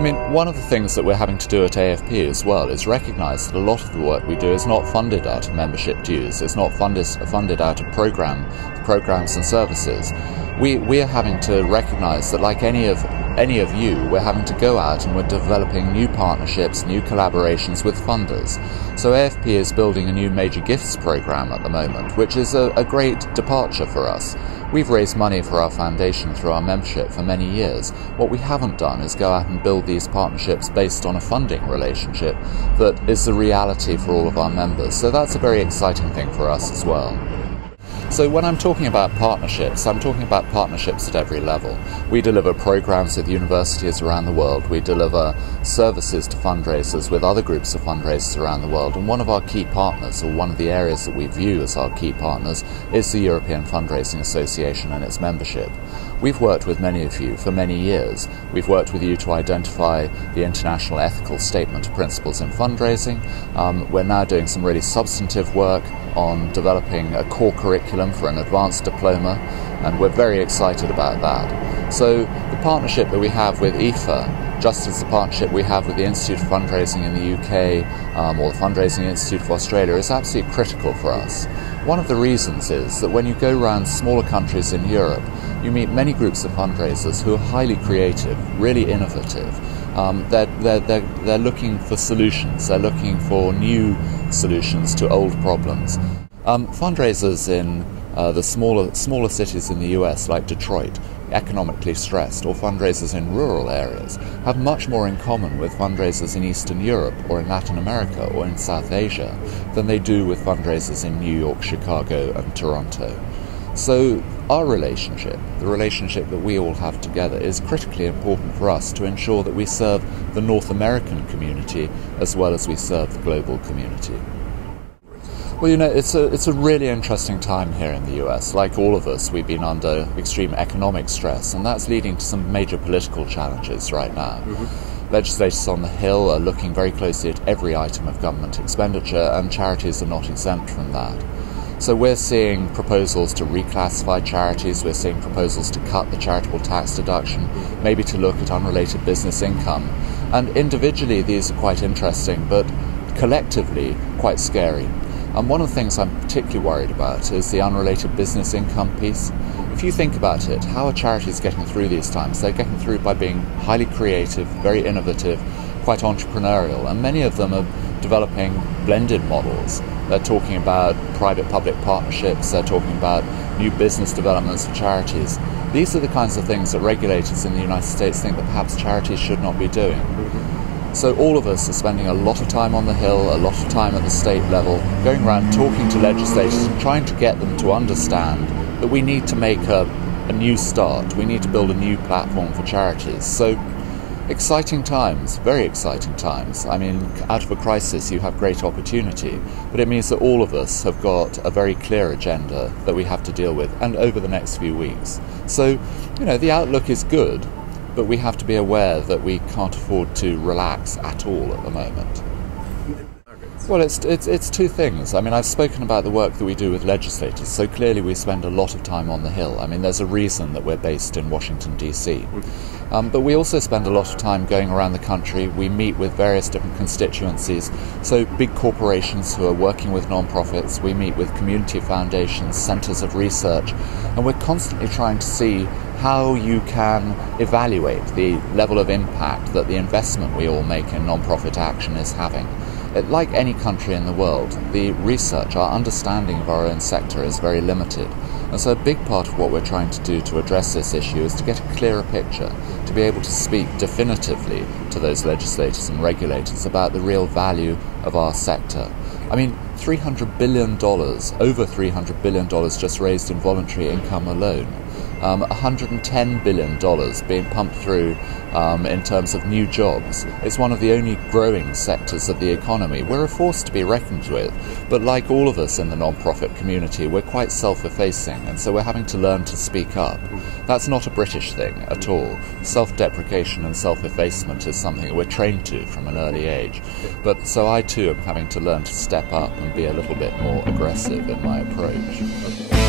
I mean, one of the things that we're having to do at AFP as well is recognise that a lot of the work we do is not funded out of membership dues, it's not funded out of programs and services. We are having to recognise that, like any of you, we're having to go out and we're developing new partnerships, new collaborations with funders. So AFP is building a new major gifts program at the moment, which is a great departure for us. We've raised money for our foundation through our membership for many years. What we haven't done is go out and build these partnerships based on a funding relationship that is the reality for all of our members. So that's a very exciting thing for us as well. So when I'm talking about partnerships, I'm talking about partnerships at every level. We deliver programs with universities around the world. We deliver services to fundraisers with other groups of fundraisers around the world. And one of our key partners, or one of the areas that we view as our key partners, is the European Fundraising Association and its membership. We've worked with many of you for many years. We've worked with you to identify the International Ethical Statement of Principles in Fundraising. We're now doing some really substantive work on developing a core curriculum for an advanced diploma, and we're very excited about that. So the partnership that we have with EFA, just as the partnership we have with the Institute of Fundraising in the UK or the Fundraising Institute of Australia, is absolutely critical for us. One of the reasons is that when you go around smaller countries in Europe, you meet many groups of fundraisers who are highly creative, really innovative. They're looking for solutions, they're looking for new solutions to old problems. Fundraisers in the smaller cities in the US, like Detroit, economically stressed, or fundraisers in rural areas, have much more in common with fundraisers in Eastern Europe or in Latin America or in South Asia than they do with fundraisers in New York, Chicago and Toronto. So our relationship, the relationship that we all have together, is critically important for us to ensure that we serve the North American community as well as we serve the global community. Well, you know, it's a really interesting time here in the US. Like all of us, we've been under extreme economic stress, and that's leading to some major political challenges right now. Legislators on the Hill are looking very closely at every item of government expenditure, and charities are not exempt from that. So we're seeing proposals to reclassify charities, we're seeing proposals to cut the charitable tax deduction, maybe to look at unrelated business income. And individually these are quite interesting, but collectively quite scary. And one of the things I'm particularly worried about is the unrelated business income piece. If you think about it, how are charities getting through these times? They're getting through by being highly creative, very innovative, quite entrepreneurial, and many of them are developing blended models. They're talking about private-public partnerships, they're talking about new business developments for charities. These are the kinds of things that regulators in the United States think that perhaps charities should not be doing. So all of us are spending a lot of time on the Hill, a lot of time at the state level, going around talking to legislators and trying to get them to understand that we need to make a new start, we need to build a new platform for charities. So exciting times, very exciting times. I mean, out of a crisis you have great opportunity, but it means that all of us have got a very clear agenda that we have to deal with, and over the next few weeks. So, you know, the outlook is good, but we have to be aware that we can't afford to relax at all at the moment. Well, it's two things. I mean, I've spoken about the work that we do with legislators, so clearly we spend a lot of time on the Hill. I mean, there's a reason that we're based in Washington, D.C. But we also spend a lot of time going around the country. We meet with various different constituencies, so big corporations who are working with non-profits. We meet with community foundations, centres of research, and we're constantly trying to see how you can evaluate the level of impact that the investment we all make in non-profit action is having. Like any country in the world, the research, our understanding of our own sector is very limited. And so a big part of what we're trying to do to address this issue is to get a clearer picture, to be able to speak definitively to those legislators and regulators about the real value of our sector. I mean, $300 billion, over $300 billion just raised in voluntary income alone. $110 billion being pumped through in terms of new jobs. It's one of the only growing sectors of the economy. We're a force to be reckoned with, but like all of us in the non-profit community, we're quite self-effacing, and so we're having to learn to speak up. That's not a British thing at all. Self-deprecation and self-effacement is something that we're trained to from an early age. But so I too am having to learn to step up and be a little bit more aggressive in my approach.